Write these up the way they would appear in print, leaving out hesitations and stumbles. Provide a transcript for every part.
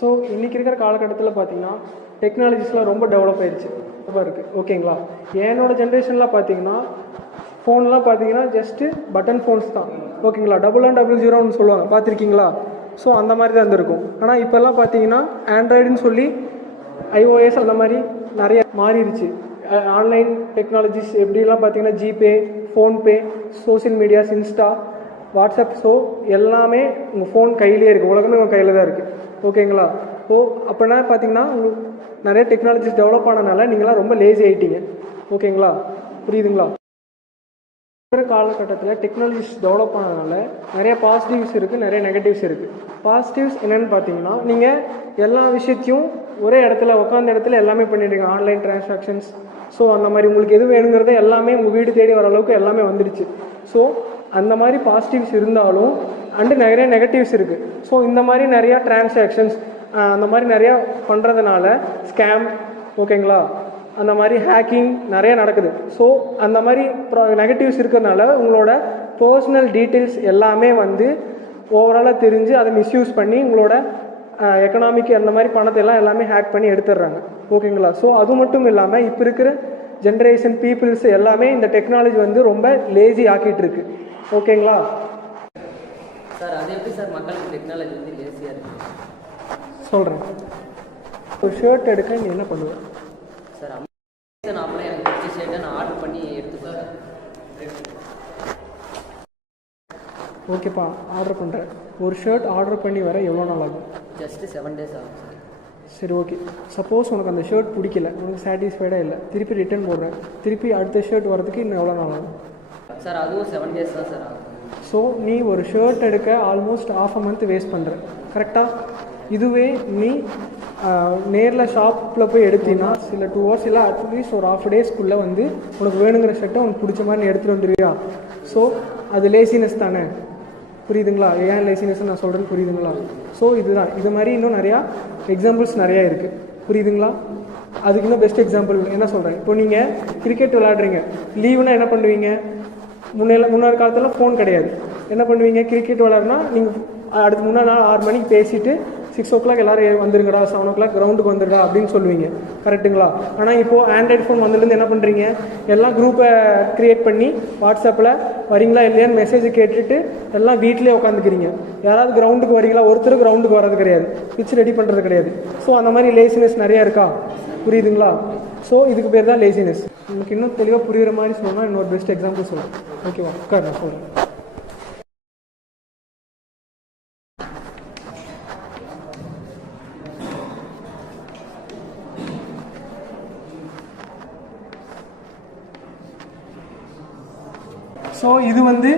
So இன்றைக்கி இருக்கிற காலகட்டத்தில் பார்த்தீங்கன்னா டெக்னாலஜிஸ்லாம் ரொம்ப டெவலப் ஆயிடுச்சு இருக்குது. ஓகேங்களா, என்னோடய ஜென்ரேஷன்லாம் பார்த்தீங்கன்னா ஃபோன்லாம் பார்த்தீங்கன்னா ஜஸ்ட்டு பட்டன் ஃபோன்ஸ் தான். ஓகேங்களா, 1100 சொல்லுவாங்க, பார்த்துருக்கீங்களா? ஸோ அந்த மாதிரி தான் இருந்திருக்கும். ஆனால் இப்போல்லாம் பார்த்தீங்கன்னா ஆண்ட்ராய்டுன்னு சொல்லி iOS அந்த மாதிரி நிறைய மாறிடுச்சு. ஆன்லைன் டெக்னாலஜிஸ் எப்படிலாம் பார்த்தீங்கன்னா GPay, PhonePe, social medias, Insta, WhatsApp, so எல்லாமே உங்கள் ஃபோன் கையிலே இருக்குது. உலகமே உங்கள் கையில் தான் இருக்குது. ஓகேங்களா, ஸோ அப்படின்னா பார்த்தீங்கன்னா உங்களுக்கு நிறைய டெக்னாலஜிஸ் டெவலப் ஆனதுனால நீங்களாம் ரொம்ப லேசி ஆகிட்டீங்க. ஓகேங்களா, புரியுதுங்களா? இருக்கிற காலகட்டத்தில் டெக்னாலஜிஸ் டெவலப் ஆனதுனால நிறைய பாசிட்டிவ்ஸ் இருக்குது, நிறைய நெகட்டிவ்ஸ் இருக்குது. பாசிட்டிவ்ஸ் என்னென்னு பார்த்தீங்கன்னா நீங்கள் எல்லா விஷயத்தையும் ஒரே இடத்துல உட்காந்த இடத்துல எல்லாமே பண்ணிடுறீங்க. ஆன்லைன் டிரான்சாக்ஷன்ஸ், ஸோ அந்த மாதிரி உங்களுக்கு எது வேணுங்கிறத எல்லாமே உங்கள் வீடு தேடி வர அளவுக்கு எல்லாமே வந்துடுச்சு. ஸோ அந்த மாதிரி பாசிட்டிவ்ஸ் இருந்தாலும் அண்டு நிறைய நெகட்டிவ்ஸ் இருக்குது. ஸோ இந்த மாதிரி நிறையா டிரான்சாக்ஷன்ஸ் அந்த மாதிரி நிறையா பண்ணுறதுனால ஸ்கேம், ஓகேங்களா, அந்த மாதிரி ஹேக்கிங் நிறைய நடக்குது. ஸோ அந்த மாதிரி நெகட்டிவ்ஸ் இருக்கிறதுனால உங்களோட பர்சனல் டீட்டெயில்ஸ் எல்லாமே வந்து ஓவராலாக தெரிஞ்சு அதை மிஸ்யூஸ் பண்ணி உங்களோட எக்கனாமிக் அந்த மாதிரி பணத்தை எல்லாமே ஹேக் பண்ணி எடுத்துடுறாங்க. ஓகேங்களா, ஸோ அது மட்டும் இல்லாமல் இப்போ இருக்கிற ஜென்ரேஷன் பீப்புள்ஸ் எல்லாமே இந்த டெக்னாலஜி வந்து ரொம்ப லேசி ஆக்கிட்டு இருக்கு. ஓகேங்களா சார், அது எப்படி சார் மக்களுக்கு டெக்னாலஜி வந்து லேசியாக இருக்குது? சொல்கிறேன். ஒரு ஷர்ட் எடுக்க நீ என்ன பண்ணுவேன் சார்? நான் அப்படியே எனக்கு பிடிச்ச ஷர்ட்டை நான் ஆர்டர் பண்ணி எடுத்துப்பேன். ஓகேப்பா, ஆர்டர் பண்ணுறேன். ஒரு ஷர்ட் ஆர்டர் பண்ணி வர எவ்வளோ நாள் ஆகும்? ஜஸ்ட்டு 7 days ஆகும் சார். சரி, ஓகே. சப்போஸ் உனக்கு அந்த ஷர்ட் பிடிக்கல, உனக்கு சாட்டிஸ்ஃபைடாக இல்லை, திருப்பி ரிட்டர்ன் போடுறேன், திருப்பி அடுத்த ஷர்ட் வரதுக்கு இன்னும் எவ்வளோ நாள் ஆகும்? சார் அதுவும் 7 days தான் சார் ஆகும். ஸோ நீ ஒரு ஷர்ட் எடுக்க ஆல்மோஸ்ட் ½ a month வேஸ்ட் பண்ணுற, கரெக்டாக? இதுவே நீ நேரில் ஷாப்பில் போய் எடுத்தீங்கன்னா சில 2 hours இல்லை அட்லீஸ்ட் ஒரு ½ daysக்குள்ளே வந்து உனக்கு வேணுங்கிற ஷர்ட்டை உனக்கு பிடிச்ச மாதிரி நீ எடுத்துகிட்டு வந்துடுவியா? ஸோ அது லேசினஸ் தானே, புரியுதுங்களா? ஏன் லேசினஸ் நான் சொல்கிறேன்னு புரியுதுங்களா? ஸோ இதுதான், இது மாதிரி இன்னும் நிறையா எக்ஸாம்பிள்ஸ் நிறையா இருக்குது, புரியுதுங்களா? அதுக்கு இன்னும் பெஸ்ட் எக்ஸாம்பிள் என்ன சொல்கிறேன், இப்போ நீங்கள் கிரிக்கெட் விளையாடுறீங்க, லீவுனா என்ன பண்ணுவீங்க? முன்னாடி காலத்தில் ஃபோன் கிடையாது. என்ன பண்ணுவீங்க? கிரிக்கெட் விளையாடுனா நீங்கள் அடுத்து முன்னாடி நாள் 6 மணிக்கு பேசிவிட்டு 6 o'clock எல்லோரும் வந்துருங்கடா, 7 o'clock கிரவுண்டுக்கு வந்துருடா அப்படின்னு சொல்லுவீங்க, கரெக்டுங்களா? ஆனால் இப்போது ஆண்ட்ராய்டு ஃபோன் வந்ததுலேருந்து என்ன பண்ணுறீங்க? எல்லாம் குரூப்பை க்ரியேட் பண்ணி வாட்ஸ்அப்பில் வரீங்களா இல்லையான்னு மெசேஜ் கேட்டுட்டு எல்லாம் வீட்டிலே உட்காந்துக்கிறீங்க. யாராவது கிரவுண்டுக்கு வரீங்களா? ஒருத்தர் கிரவுண்டுக்கு வர்றது கிடையாது, பிச் ரெடி பண்ணுறது கிடையாது. ஸோ அந்த மாதிரி லேசினஸ் நிறையா இருக்கா, புரியுதுங்களா? ஸோ இதுக்கு பேர் தான் லேசினஸ். உங்களுக்கு இன்னும் தெளிவாக புரியுற மாதிரி சொல்லணும்னா இன்னொரு பெஸ்ட் எக்ஸாம்பிள் சொல்லுவேன். ஓகேவா? உட்கார், நான் சொல்கிறேன். ஸோ இது வந்து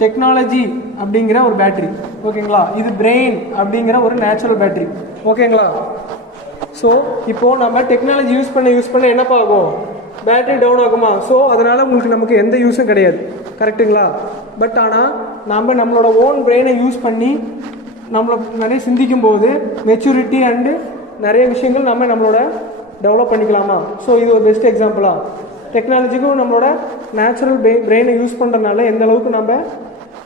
டெக்னாலஜி அப்படிங்கிற ஒரு பேட்ரி, ஓகேங்களா? இது பிரெயின் அப்படிங்கிற ஒரு நேச்சுரல் பேட்ரி, ஓகேங்களா? ஸோ இப்போது நம்ம டெக்னாலஜி யூஸ் பண்ண என்னப்பா ஆகும்? பேட்ரி டவுன் ஆகுமா? ஸோ அதனால் உங்களுக்கு நமக்கு எந்த யூஸும் கிடையாது, கரெக்டுங்களா? பட் ஆனால் நம்மளோட ஓன் பிரெயினை யூஸ் பண்ணி நம்மளை நிறைய சிந்திக்கும் போது மெச்சூரிட்டி அண்டு நிறைய விஷயங்கள் நம்மளோட டெவலப் பண்ணிக்கலாமா? ஸோ இது ஒரு பெஸ்ட் எக்ஸாம்பிளா? டெக்னாலஜிக்கும் நம்மளோட நேச்சுரல் பிரெயினை யூஸ் பண்ணுறதுனால எந்த அளவுக்கு நம்ம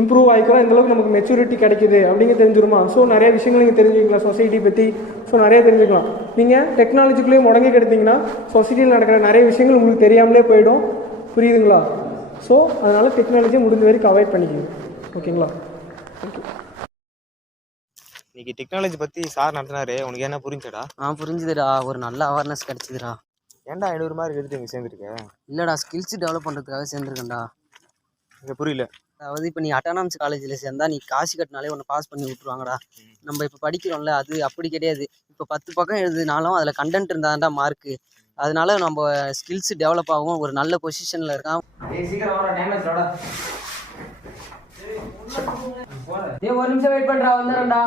இம்ப்ரூவ் ஆகிக்கிறோம், எந்த அளவுக்கு நமக்கு மெச்சூரிட்டி கிடைக்குது அப்படிங்க தெரிஞ்சிருமா? ஸோ நிறைய விஷயங்கள் நீங்கள் தெரிஞ்சுக்கலாம், சொசைட்டி பற்றி. ஸோ நிறைய தெரிஞ்சுக்கலாம். நீங்கள் டெக்னாலஜிக்குள்ளேயே முடங்கி கிடத்தீங்கன்னா சொசைட்டியில் நடக்கிற நிறைய விஷயங்கள் உங்களுக்கு தெரியாமலே போயிடும், புரியுதுங்களா? ஸோ அதனால் டெக்னாலஜியை முடிஞ்ச வரைக்கும் அவாய்ட் பண்ணிக்கணும், ஓகேங்களா? தேங்க்யூ. இன்னைக்கு டெக்னாலஜி பற்றி சார் நடத்தினாரு, உனக்கு என்ன புரிஞ்சுடா? புரிஞ்சுதுடா, ஒரு நல்ல அவேர்னஸ் கிடைச்சிதுடா. ஏன்டா 500 மார்க் எடுத்து இங்கே சேர்ந்துருக்கேன்? இல்லைடா, ஸ்கில்ஸ் டெவலப் பண்ணுறதுக்காக சேர்ந்துருக்கேன்டா. இங்கே புரியல. அதாவது இப்போ நீ அட்டானமஸ் காலேஜில் சேர்ந்தா நீ காசு கட்டினாலே உன்னை பாஸ் பண்ணி விட்ருவாங்கடா. நம்ம இப்போ படிக்கிறோம்ல, அது அப்படி கிடையாது. இப்போ 10 பக்கம் எழுதுனாலும் அதில் கண்டென்ட் இருந்தால்டா மார்க்கு. அதனால நம்ம ஸ்கில்ஸ் டெவலப் ஆகும், ஒரு நல்ல பொசிஷனில் இருக்கான். ஒரு நிமிஷம் வெயிட் பண்ணுறா, வந்துடும்டா.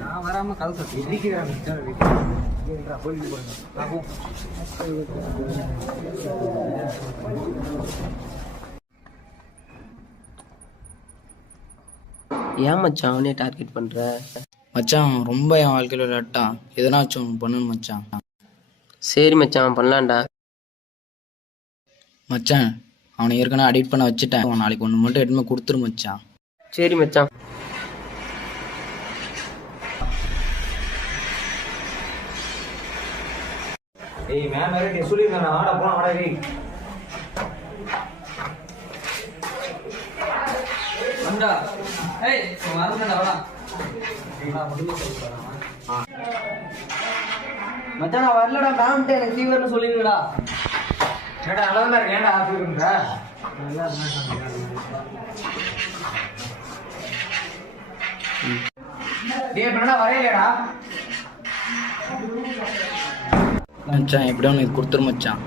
நான் வராம கதை சொல்லி ஏன் மச்சான் அவனே டார்கெட் பண்ற? மச்சான் ரொம்ப என் வாழ்க்கையில் விளையாட்டான், எதனாச்சும் ஒன்று பண்ணணும் மச்சான். சரி மச்சான் பண்ணலாம்டா. மச்சான் அவனை ஏற்கனவே அடிக்ட் பண்ண வச்சுட்டேன், அவன் நாளைக்கு ஒன்று மட்டும் எடுத்துமே கொடுத்துரு மச்சான். சரி மச்சான். ஏய் மேம் வேற நீ சொல்லிருங்க ஆட போலாம் ஆட டேய். வந்தா ஏய் வரணும்டா வாடா. மச்சான் நான் வரலடா மேம்ட்ட எனக்கு ஃபீவர்னு சொல்லிருங்கடா. ஏடா நல்லா தான் இருக்கு, ஏன்டா ஆஃப் இருக்குன்ற? டேய் பண்ணடா வரையலடா. மச்சான் எப்படியும் அவனுக்கு கொடுத்துரு மச்சான்.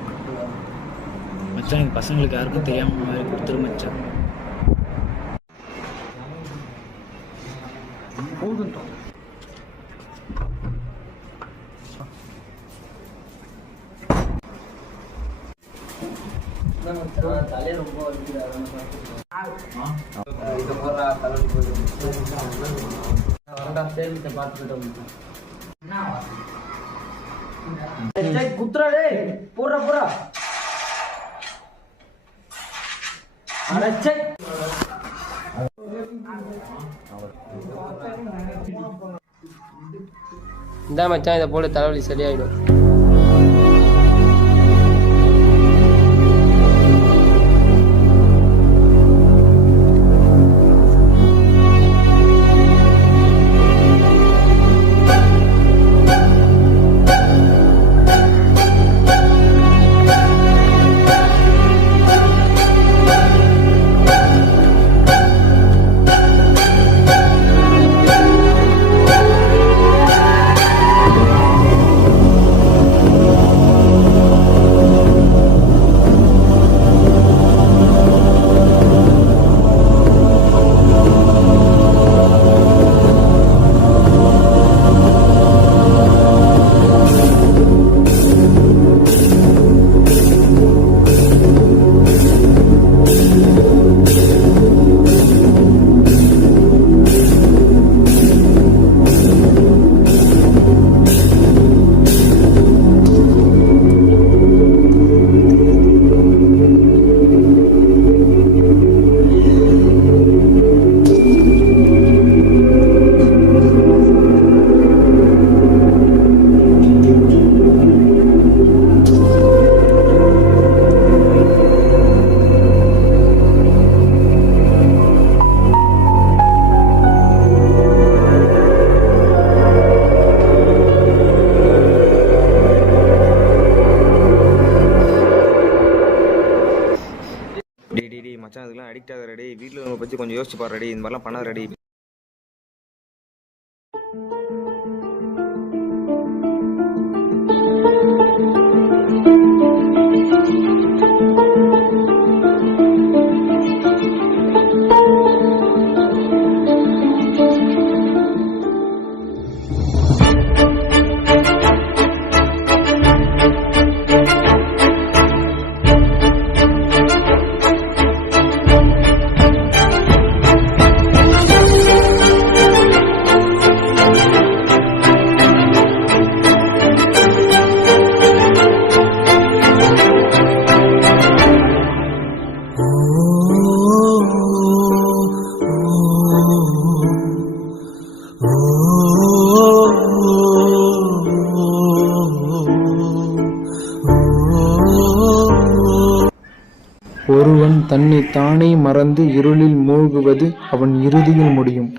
மச்சான் இந்த பசங்களுக்கு யாருக்கும் தெரியாமல் மாதிரி கொடுத்துரு மச்சான். தலையை ரொம்ப குத்துறாடே போடுறா போடுறா. இந்த மச்சான் இதை போல தலைவலி சரியாயிடும். மச்சான் அதுக்கெல்லாம் அடிக்ட் ஆகிற ரெடி. வீட்டில் நம்ம பற்றி கொஞ்சம் யோசிச்சு பாரு ரெடி. இந்த மாதிரிலாம் பண்ணாத ரெடி. ஒருவன் தன்னை தானே மறந்து இருளில் மூழ்குவது அவன் இறுதியில் முடியும்.